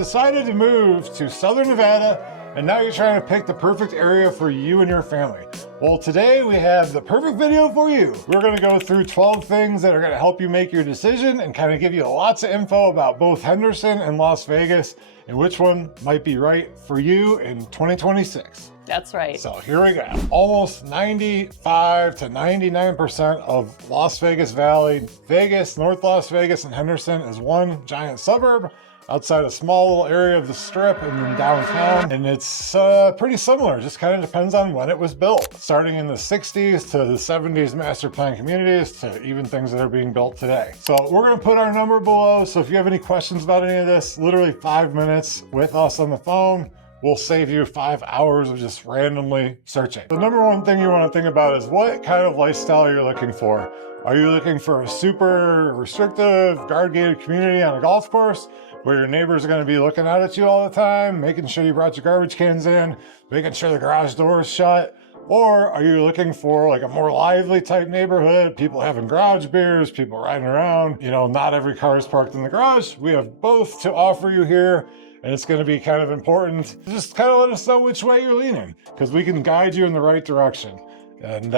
decided to move to Southern Nevada, and now you're trying to pick the perfect area for you and your family. Well, today we have the perfect video for you. We're gonna go through 12 things that are gonna help you make your decision and kind of give you lots of info about both Henderson and Las Vegas and which one might be right for you in 2026. That's right. So here we go. Almost 95 to 99% of Las Vegas Valley, Vegas, North Las Vegas, and Henderson is one giant suburb outside a small little area of the Strip and then downtown. And it's pretty similar, just kind of depends on when it was built. Starting in the 60s to the 70s master plan communities to even things that are being built today. So we're gonna put our number below. So if you have any questions about any of this, literally 5 minutes with us on the phone, we'll save you 5 hours of just randomly searching. The number one thing you want to think about is what kind of lifestyle you're looking for. Are you looking for a super restrictive, guard-gated community on a golf course where your neighbors are going to be looking out at you all the time, making sure you brought your garbage cans in, making sure the garage door is shut? Or are you looking for like a more lively type neighborhood, people having garage beers, people riding around, you know, not every car is parked in the garage? We have both to offer you here. And it's going to be kind of important. Just kind of let us know which way you're leaning, because we can guide you in the right direction. And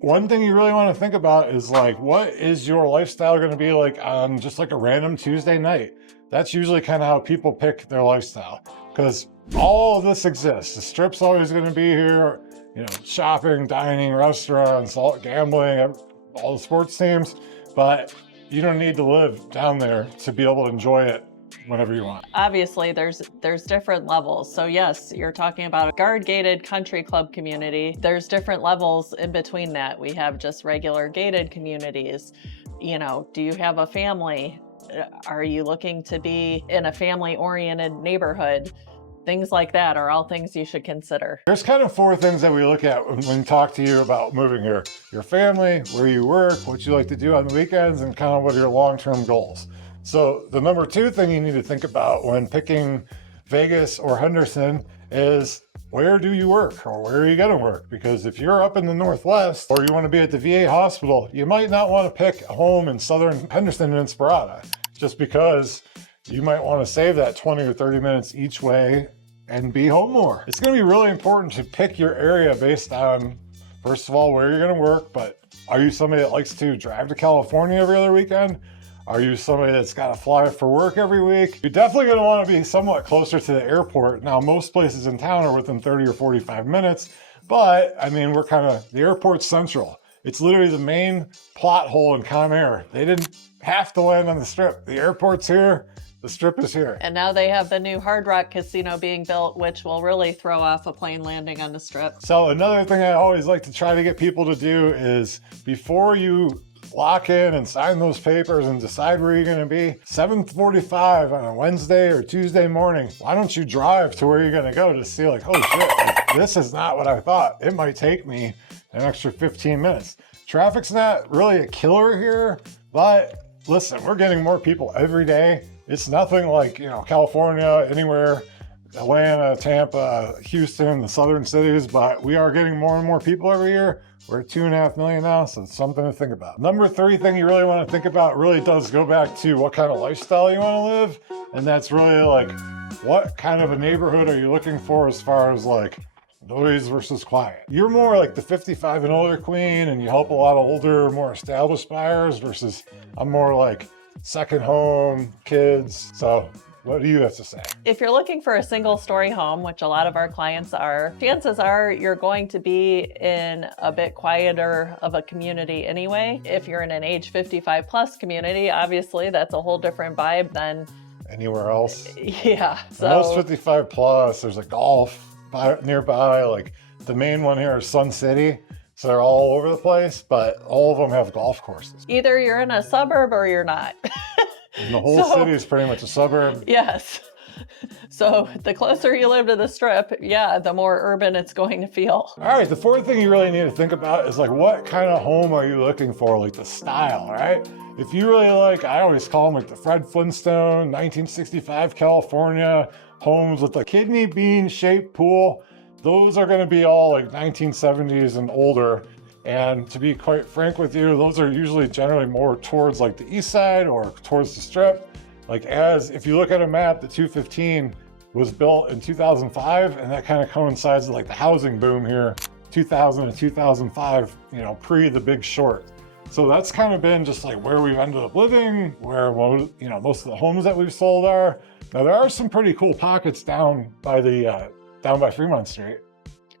one thing you really want to think about is like, what is your lifestyle going to be like on just like a random Tuesday night? That's usually kind of how people pick their lifestyle, because all of this exists. The Strip's always going to be here, you know, shopping, dining, restaurants, all gambling, all the sports teams, but you don't need to live down there to be able to enjoy it whenever you want. Obviously, there's different levels. So yes, you're talking about a guard-gated country club community. There's different levels in between that. We have just regular gated communities. You know, do you have a family? Are you looking to be in a family-oriented neighborhood? Things like that are all things you should consider. There's kind of 4 things that we look at when we talk to you about moving here. Your family, where you work, what you like to do on the weekends, and kind of what are your long-term goals. So the number 2 thing you need to think about when picking Vegas or Henderson is, where do you work, or where are you going to work? Because if you're up in the Northwest or you want to be at the VA hospital, you might not want to pick a home in Southern Henderson and Inspirada, just because you might want to save that 20 or 30 minutes each way and be home more. It's going to be really important to pick your area based on, first of all, where you're going to work, but are you somebody that likes to drive to California every other weekend? Are you somebody that's got to fly for work every week? You're definitely going to want to be somewhat closer to the airport. Now, most places in town are within 30 or 45 minutes, but I mean, the airport's central. It's literally the main plot hole in Con Air. They didn't have to land on the Strip. The airport's here, the Strip is here. And now they have the new Hard Rock Casino being built, which will really throw off a plane landing on the Strip. So another thing I always like to try to get people to do is, before you lock in and sign those papers and decide where you're going to be, 7:45 on a Wednesday or Tuesday morning, why don't you drive to where you're going to go to see like, oh shit, like, this is not what I thought. It might take me an extra 15 minutes. Traffic's not really a killer here, but listen, we're getting more people every day. It's nothing like, you know, California, anywhere, Atlanta, Tampa, Houston, the southern cities, but we are getting more and more people every year. We're at 2.5 million now, so it's something to think about. Number 3 thing you really want to think about really does go back to what kind of lifestyle you want to live. And that's really like, what kind of a neighborhood are you looking for as far as like noise versus quiet? You're more like the 55 and older queen, and you help a lot of older, more established buyers, versus I'm more like second home, kids. So what do you have to say? If you're looking for a single story home, which a lot of our clients are, chances are you're going to be in a bit quieter of a community anyway. If you're in an age 55 plus community, obviously that's a whole different vibe than anywhere else. Yeah. So most 55 plus, there's a golf nearby. Like the main one here is Sun City. So they're all over the place, but all of them have golf courses. Either you're in a suburb or you're not. And the whole city is pretty much a suburb. Yes. So the closer you live to the Strip, yeah, the more urban it's going to feel. All right, the 4th thing you really need to think about is like, what kind of home are you looking for? Like the style, right? If you really like, I always call them like the Fred Flintstone, 1965 California homes with the kidney bean shaped pool. Those are going to be all like 1970s and older. And to be quite frank with you, those are usually generally more towards like the east side or towards the Strip. Like if you look at a map, the 215 was built in 2005, and that kind of coincides with like the housing boom here, 2000 to 2005, you know, pre the Big Short. So that's kind of been just like where we've ended up living, where, you know, most of the homes that we've sold are. Now there are some pretty cool pockets down by Fremont Street.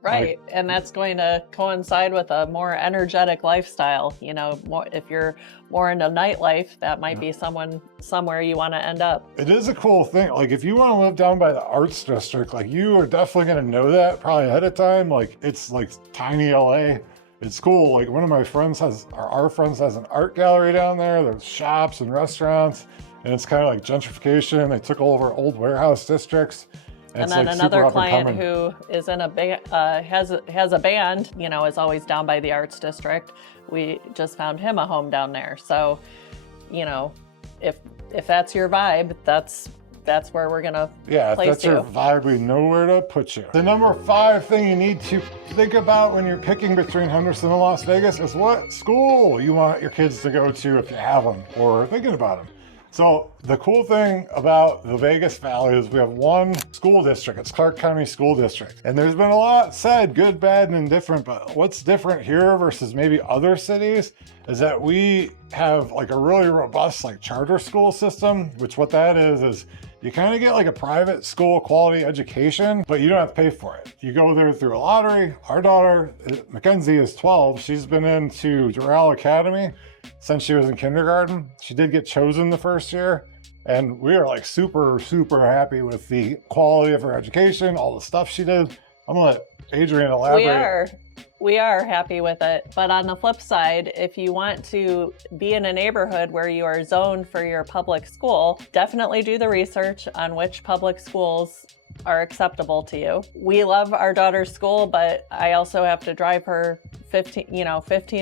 Right, and that's going to coincide with a more energetic lifestyle. You know, if you're more into nightlife, that might be somewhere you want to end up. It is a cool thing. Like if you want to live down by the Arts District, like you are definitely going to know that probably ahead of time. Like it's like tiny LA. It's cool. Like one of my friends our friends has an art gallery down there. There's shops and restaurants, and it's kind of like gentrification. They took over old warehouse districts. And then like another client who is in a has a band, you know, is always down by the Arts District. We just found him a home down there. So, you know, if that's your vibe, that's where we're gonna place you. Yeah, if that's your vibe, we know where to put you. The number 5 thing you need to think about when you're picking between Henderson and Las Vegas is what school you want your kids to go to if you have them or are thinking about them. So the cool thing about the Vegas Valley is we have one school district. It's Clark County School District. And there's been a lot said, good, bad, and indifferent, but what's different here versus maybe other cities is that we have like a really robust like charter school system, which what that is you kind of get like a private school quality education, but you don't have to pay for it. You go there through a lottery. Our daughter, Mackenzie, is 12. She's been into Doral Academy since she was in kindergarten. She did get chosen the first year, and we are like super, super happy with the quality of her education, all the stuff she did. I'm gonna let Adrianne elaborate. We are happy with it. But on the flip side, if you want to be in a neighborhood where you are zoned for your public school, definitely do the research on which public schools are acceptable to you. We love our daughter's school, but I also have to drive her 15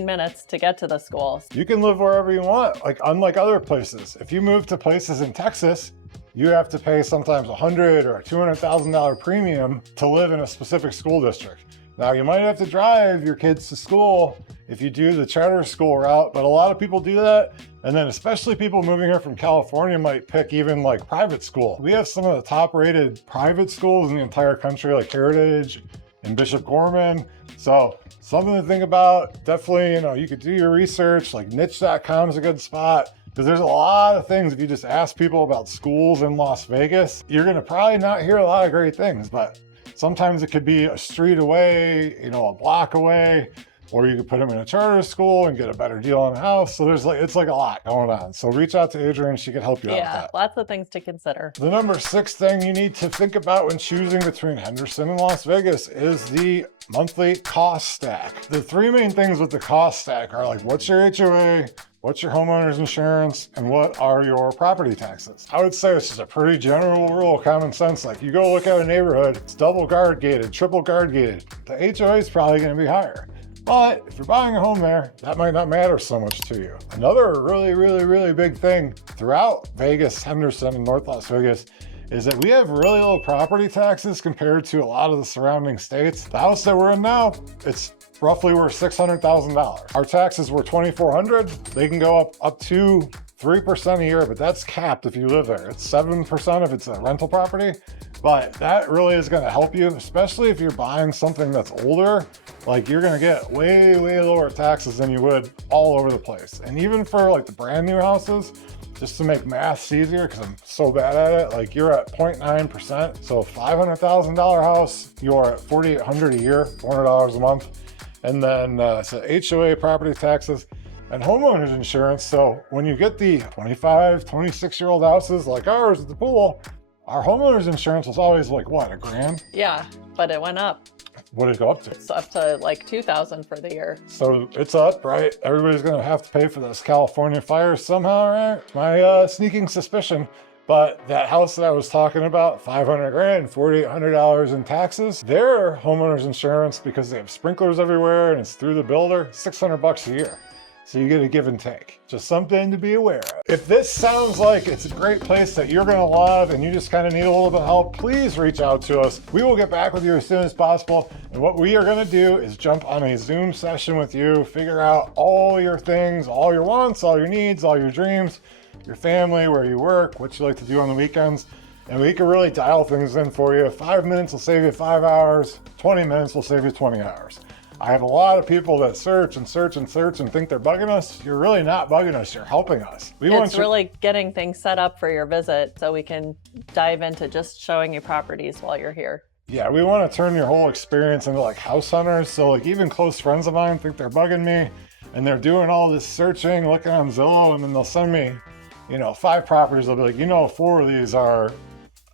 minutes to get to the school. You can live wherever you want, like unlike other places. If you move to places in Texas, you have to pay sometimes $100,000 or $200,000 premium to live in a specific school district. Now you might have to drive your kids to school if you do the charter school route, but a lot of people do that. And then especially people moving here from California might pick even like private school. We have some of the top rated private schools in the entire country, like Heritage and Bishop Gorman. So something to think about. Definitely, you know, you could do your research, like niche.com is a good spot. Because there's a lot of things, if you just ask people about schools in Las Vegas, you're gonna probably not hear a lot of great things, but sometimes it could be a street away, you know, a block away, or you could put them in a charter school and get a better deal on a house. So it's like a lot going on. So reach out to Adrianne, she can help you out with that. Yeah, lots of things to consider. The number 6 thing you need to think about when choosing between Henderson and Las Vegas is the monthly cost stack. The 3 main things with the cost stack are like, what's your HOA? What's your homeowner's insurance, and what are your property taxes? I would say this is a pretty general rule, common sense. Like you go look at a neighborhood, it's double guard gated, triple guard gated. The HOA is probably gonna be higher. But if you're buying a home there, that might not matter so much to you. Another really, really, really big thing throughout Vegas, Henderson, and North Las Vegas is that we have really low property taxes compared to a lot of the surrounding states. The house that we're in now, it's roughly worth $600,000. Our taxes were $2,400. They can go up to 3% a year, but that's capped if you live there. It's 7% if it's a rental property, but that really is gonna help you, especially if you're buying something that's older. Like you're gonna get way, way lower taxes than you would all over the place. And even for like the brand new houses, just to make maths easier, because I'm so bad at it, like you're at 0.9%. So $500,000 house, you're at $4,800 a year, $400 a month. And then so HOA property taxes and homeowners insurance. So when you get the 25, 26-year-old houses like ours at the pool, our homeowners insurance was always like, what, $1,000? Yeah, but it went up. What did it go up to? It's up to like $2,000 for the year. So it's up, right? Everybody's gonna have to pay for this California fires somehow, right? My sneaking suspicion. But that house that I was talking about, $500,000, $4,800 in taxes, their homeowner's insurance, because they have sprinklers everywhere and it's through the builder, $600 a year. So you get a give and take. Just something to be aware of. If this sounds like it's a great place that you're gonna love and you just kind of need a little bit of help, please reach out to us. We will get back with you as soon as possible. And what we are gonna do is jump on a Zoom session with you, figure out all your things, all your wants, all your needs, all your dreams. your family, where you work, what you like to do on the weekends. And we can really dial things in for you. 5 minutes will save you 5 hours. 20 minutes will save you 20 hours. I have a lot of people that search and search and search and think they're bugging us. You're really not bugging us, you're helping us. It's really getting things set up for your visit so we can dive into just showing you properties while you're here. Yeah, we want to turn your whole experience into like house hunters. So like even close friends of mine think they're bugging me and they're doing all this searching, looking on Zillow, and then they'll send me, 5 properties. They'll be like, 4 of these are,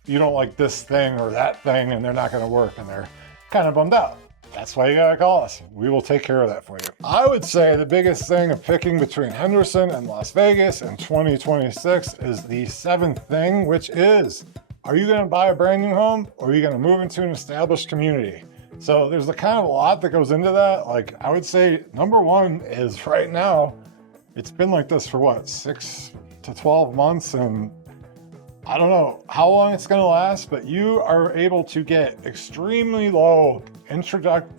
you don't like this thing or that thing, and they're not going to work, and they're kind of bummed out. That's why you gotta call us. We will take care of that for you. I would say the biggest thing of picking between Henderson and Las Vegas in 2026 is the 7th thing, which is, are you gonna buy a brand new home or are you gonna move into an established community? So there's a kind of a lot that goes into that. Like I would say number 1 is right now, it's been like this for what, 6 to 12 months, and I don't know how long it's going to last, but you are able to get extremely low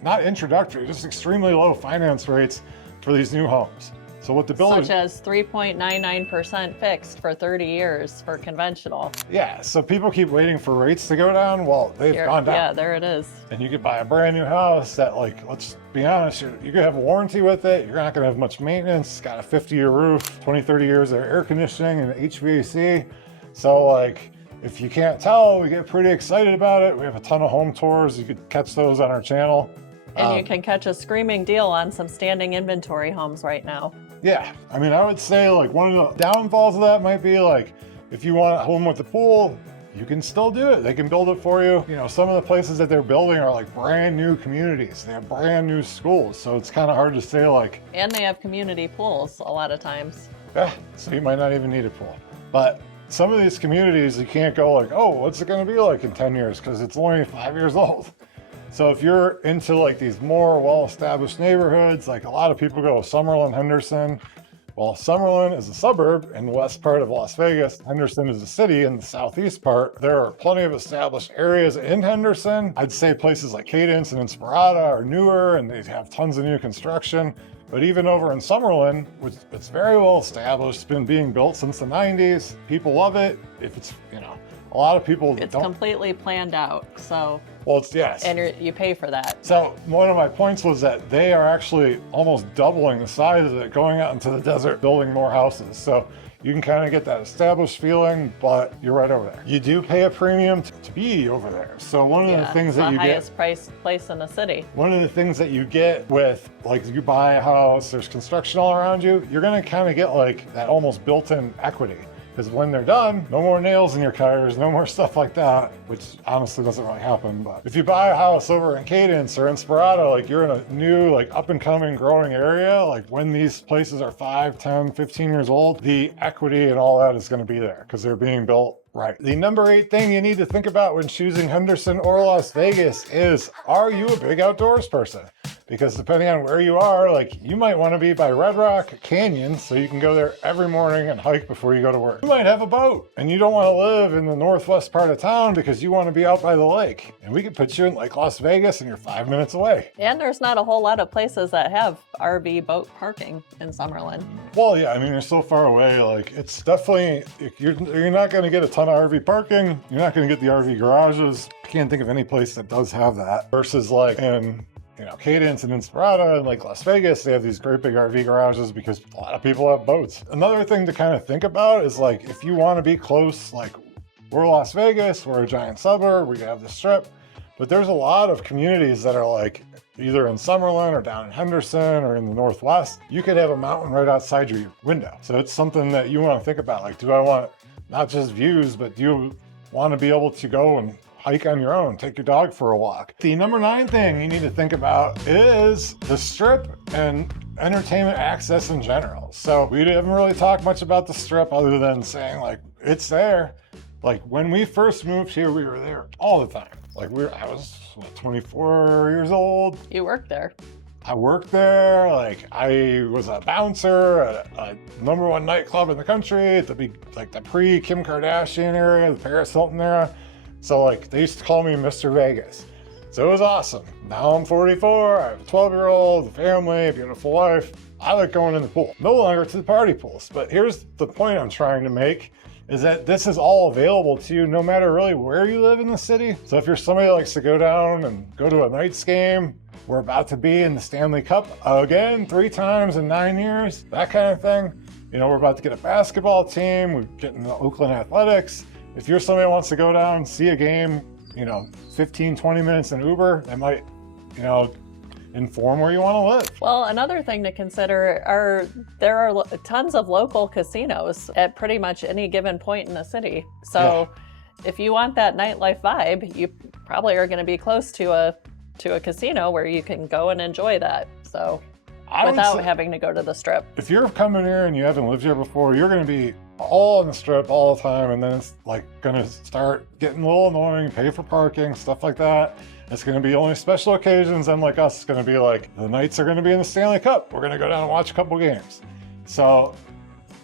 not introductory, just extremely low finance rates for these new homes. So what the builders, such as 3.99% fixed for 30 years for conventional. Yeah, so people keep waiting for rates to go down. Well, they've gone down. Yeah, there it is. And you could buy a brand new house that, like, let's be honest, you could have a warranty with it. You're not going to have much maintenance. It's got a 50-year roof, 20, 30 years of air conditioning and HVAC. So like, if you can't tell, we get pretty excited about it. We have a ton of home tours. You could catch those on our channel. And you can catch a screaming deal on some standing inventory homes right now. Yeah, I mean, I would say like one of the downfalls of that might be like, if you want a home with a pool, you can still do it. They can build it for you. Some of the places that they're building are like brand new communities. They have brand new schools. So it's kind of hard to say like. And they have community pools a lot of times. Yeah, so you might not even need a pool. But some of these communities, you can't go like, oh, what's it going to be like in 10 years? Because it's only 5 years old. So if you're into like these more well-established neighborhoods, like a lot of people go Summerlin, Henderson. Well, Summerlin is a suburb in the west part of Las Vegas. Henderson is a city in the southeast part. There are plenty of established areas in Henderson. I'd say places like Cadence and Inspirada are newer and they have tons of new construction. But even over in Summerlin, which it's very well established, it's been being built since the 90s. People love it. If it's, a lot of people it's don't. Completely planned out, so. Well, it's, yes. And you pay for that. So one of my points was that they are actually almost doubling the size of it, going out into the desert, building more houses. So you can kind of get that established feeling, but you're right over there. You do pay a premium to be over there. So one of the things that you get, the highest priced place in the city. One of the things that you get with, like, you buy a house, there's construction all around you, you're gonna kind of get like that almost built-in equity. Because when they're done, no more nails in your tires, no more stuff like that, which honestly doesn't really happen. But if you buy a house over in Cadence or Inspirada, like you're in a new, like up and coming growing area, like when these places are 5, 10, 15 years old, the equity and all that is gonna be there because they're being built right. The number 8 thing you need to think about when choosing Henderson or Las Vegas is, are you a big outdoors person? Because depending on where you are, like you might want to be by Red Rock Canyon so you can go there every morning and hike before you go to work. You might have a boat and you don't want to live in the northwest part of town because you want to be out by the lake. And we could put you in like Las Vegas and you're 5 minutes away. And there's not a whole lot of places that have RV boat parking in Summerlin. Well, yeah, I mean, you're so far away. Like it's definitely, you're not going to get a ton of RV parking. You're not going to get the RV garages. I can't think of any place that does have that versus like in Cadence and Inspirada and like Las Vegas, they have these great big RV garages because a lot of people have boats. Another thing to kind of think about is like, if you want to be close, like we're Las Vegas, we're a giant suburb, we have the Strip, but there's a lot of communities that are like either in Summerlin or down in Henderson or in the Northwest. You could have a mountain right outside your window. So it's something that you want to think about. Like, do I want not just views, but do you want to be able to go and hike on your own, take your dog for a walk? The number 9 thing you need to think about is the Strip and entertainment access in general. So we haven't really talked much about the Strip other than saying like, it's there. Like when we first moved here, we were there all the time. Like I was 24 years old. You worked there. I worked there. Like I was a bouncer at a #1 nightclub in the country, the pre-Kim Kardashian era, the Paris Hilton era. So like they used to call me Mr. Vegas. So it was awesome. Now I'm 44, I have a 12-year-old, a family, a beautiful wife. I like going in the pool. No longer to the party pools. But here's the point I'm trying to make, is that this is all available to you no matter really where you live in the city. So if you're somebody that likes to go down and go to a Knights game, we're about to be in the Stanley Cup again, 3 times in 9 years, that kind of thing. You know, we're about to get a basketball team, we're getting the Oakland Athletics. If you're somebody that wants to go down and see a game, you know, 15, 20 minutes in Uber, that might, you know, inform where you want to live. Well, another thing to consider are there are tons of local casinos at pretty much any given point in the city. So if you want that nightlife vibe, you probably are going to be close to a casino where you can go and enjoy that. So without having to go to the Strip. If you're coming here and you haven't lived here before, you're going to be all on the Strip all the time, and then it's like going to start getting a little annoying, pay for parking, stuff like that. It's going to be only special occasions, and like us, it's going to be like the Knights are going to be in the Stanley Cup. We're going to go down and watch a couple games. So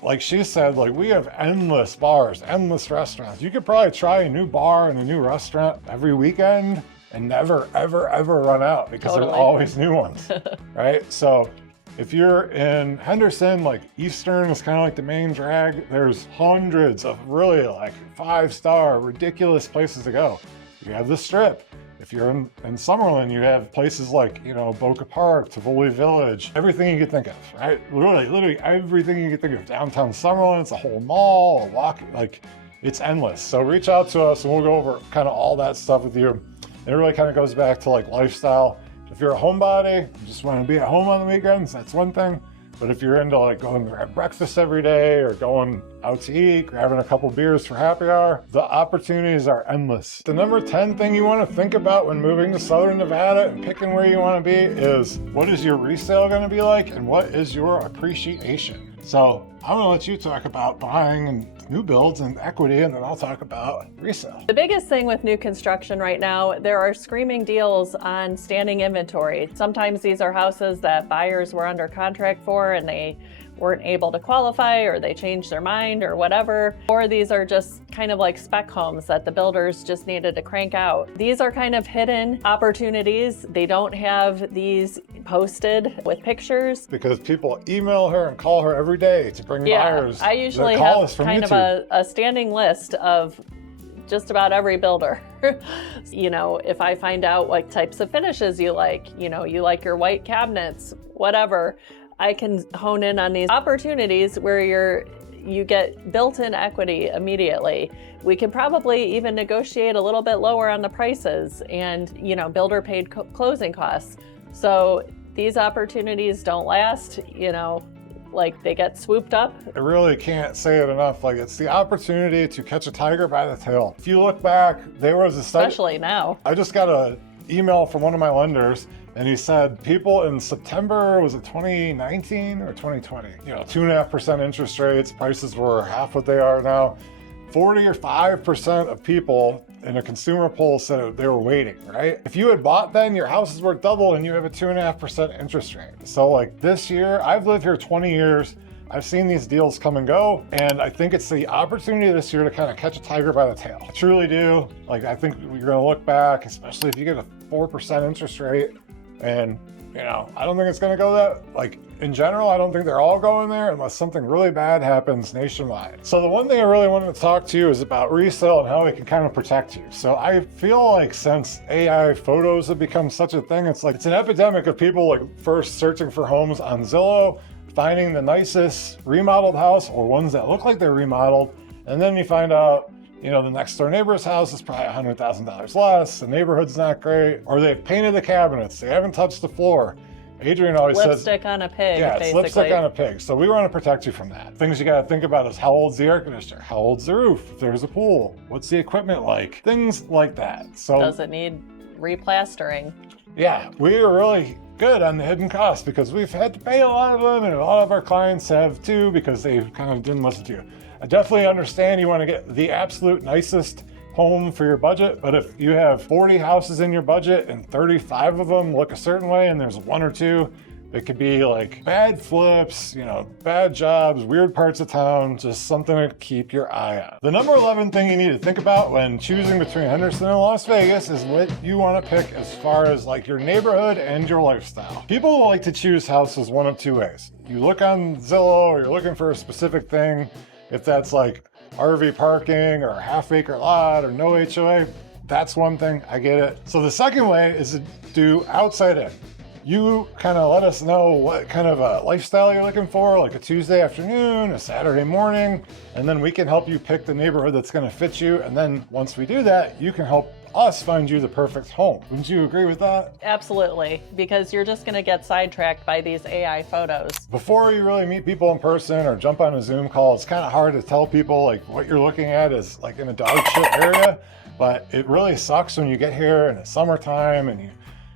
like she said, like we have endless bars, endless restaurants. You could probably try a new bar and a new restaurant every weekend and never, ever, ever run out because there's always new ones, right? So if you're in Henderson, like Eastern is kind of like the main drag, there's hundreds of really like 5-star, ridiculous places to go. You have the Strip. If you're in Summerlin, you have places like, you know, Boca Park, Tivoli Village, everything you could think of, right? Literally everything you could think of. Downtown Summerlin, it's a whole mall, a walk, like it's endless. So reach out to us and we'll go over kind of all that stuff with you. It really kind of goes back to like lifestyle. If you're a homebody, you just want to be at home on the weekends, that's one thing. But if you're into like going to grab breakfast every day or going out to eat, grabbing a couple beers for happy hour, the opportunities are endless. The number 10 thing you want to think about when moving to Southern Nevada and picking where you want to be is what is your resale going to be like and what is your appreciation? So I'm going to let you talk about buying and new builds and equity, and then I'll talk about resale. The biggest thing with new construction right now, there are screaming deals on standing inventory. Sometimes these are houses that buyers were under contract for and they weren't able to qualify, or they changed their mind or whatever. Or these are just kind of like spec homes that the builders just needed to crank out. These are kind of hidden opportunities. They don't have these posted with pictures. Because people email her and call her every day to bring buyers. I usually have kind of a standing list of just about every builder. You know, if I find out what types of finishes you like, you know, you like your white cabinets, whatever, I can hone in on these opportunities where you get built-in equity immediately. We can probably even negotiate a little bit lower on the prices and, you know, builder paid closing costs. So these opportunities don't last, you know, like they get swooped up. I really can't say it enough. Like it's the opportunity to catch a tiger by the tail. If you look back, there was a study. Especially now. I just got an email from one of my lenders, and he said people in September, was it 2019 or 2020? You know, 2.5% interest rates, prices were half what they are now. 40 or 5% of people in a consumer poll said they were waiting, right? If you had bought then, your house is worth double and you have a 2.5% interest rate. So like this year, I've lived here 20 years. I've seen these deals come and go, and I think it's the opportunity this year to kind of catch a tiger by the tail. I truly do. Like, I think you're gonna look back, especially if you get a 4% interest rate, and you know, I don't think it's gonna go that, like in general, I don't think they're all going there unless something really bad happens nationwide. So the one thing I really wanted to talk to you is about resale and how it can kind of protect you. So I feel like since AI photos have become such a thing, it's like, it's an epidemic of people like first searching for homes on Zillow, finding the nicest remodeled house or ones that look like they're remodeled. And then you find out, you know, the next door neighbor's house is probably $100,000 less, the neighborhood's not great, or they've painted the cabinets, they haven't touched the floor. Adrianne always says, lipstick on a pig, yeah, it's basically. lipstick on a pig. So we want to protect you from that. Things you got to think about is how old's the air conditioner? How old's the roof? If there's a pool, what's the equipment like? Things like that. So does it need replastering? Yeah, we are really good on the hidden costs because we've had to pay a lot of them, and a lot of our clients have too because they kind of didn't listen to you. I definitely understand you want to get the absolute nicest home for your budget, but if you have 40 houses in your budget and 35 of them look a certain way and there's one or two It could be like bad flips, you know, bad jobs, weird parts of town, just something to keep your eye on. The number 11 thing you need to think about when choosing between Henderson and Las Vegas is what you want to pick as far as like your neighborhood and your lifestyle. People like to choose houses one of two ways. You look on Zillow or you're looking for a specific thing, if that's like RV parking or a half-acre lot or no HOA, that's one thing, I get it. So the second way is to do outside in. You kind of let us know what kind of a lifestyle you're looking for, like a Tuesday afternoon, a Saturday morning, and then we can help you pick the neighborhood that's going to fit you. And then once we do that, you can help us find you the perfect home. Wouldn't you agree with that? Absolutely, because you're just going to get sidetracked by these AI photos. Before you really meet people in person or jump on a Zoom call, it's kind of hard to tell people like what you're looking at is like in a dog shit area, but it really sucks when you get here and it's summertime and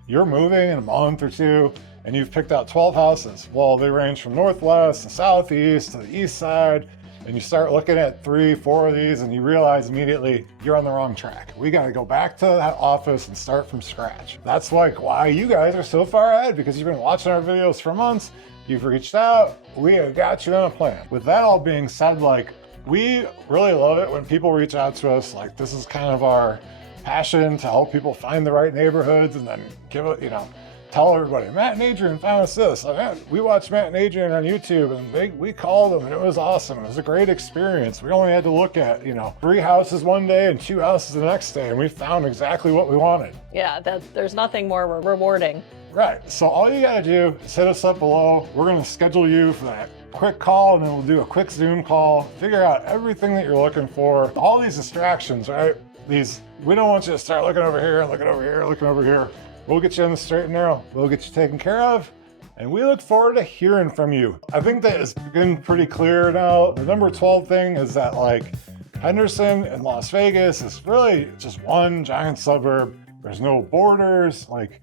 you're moving in a month or two and you've picked out 12 houses. Well, they range from northwest to southeast to the east side, and you start looking at 3, 4 of these and you realize immediately you're on the wrong track. We got to go back to that office and start from scratch. That's like why you guys are so far ahead, because you've been watching our videos for months, you've reached out, we have got you on a plan. With that all being said, like, we really love it when people reach out to us. Like, this is kind of our passion to help people find the right neighborhoods and then give it, you know, tell everybody, Matt and Adrian found us this. Like, we watched Matt and Adrian on YouTube and we called them and it was awesome. It was a great experience. We only had to look at, you know, 3 houses one day and 2 houses the next day, and we found exactly what we wanted. Yeah, there's nothing more rewarding. Right, so all you gotta do is hit us up below. We're gonna schedule you for that quick call, and then we'll do a quick Zoom call, figure out everything that you're looking for. All these distractions, right? We don't want you to start looking over here and looking over here, looking over here. We'll get you on the straight and narrow. We'll get you taken care of, and we look forward to hearing from you. I think that it's been pretty clear now. The number 12 thing is that like Henderson and Las Vegas is really just one giant suburb. There's no borders. Like,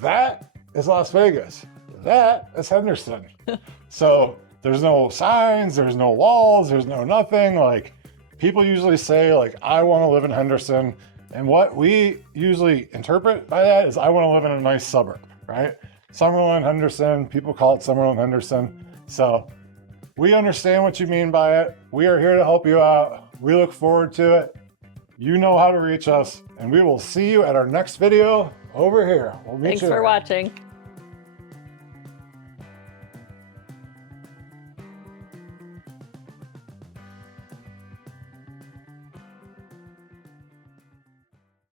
that is Las Vegas. That is Henderson. So there's no signs, there's no walls, there's no nothing. Like, people usually say like, I want to live in Henderson. And what we usually interpret by that is I want to live in a nice suburb, right? Summerlin, Henderson, people call it Summerlin, Henderson. So we understand what you mean by it. We are here to help you out. We look forward to it. You know how to reach us, and we will see you at our next video over here. We'll meet you Thanks for there. watching.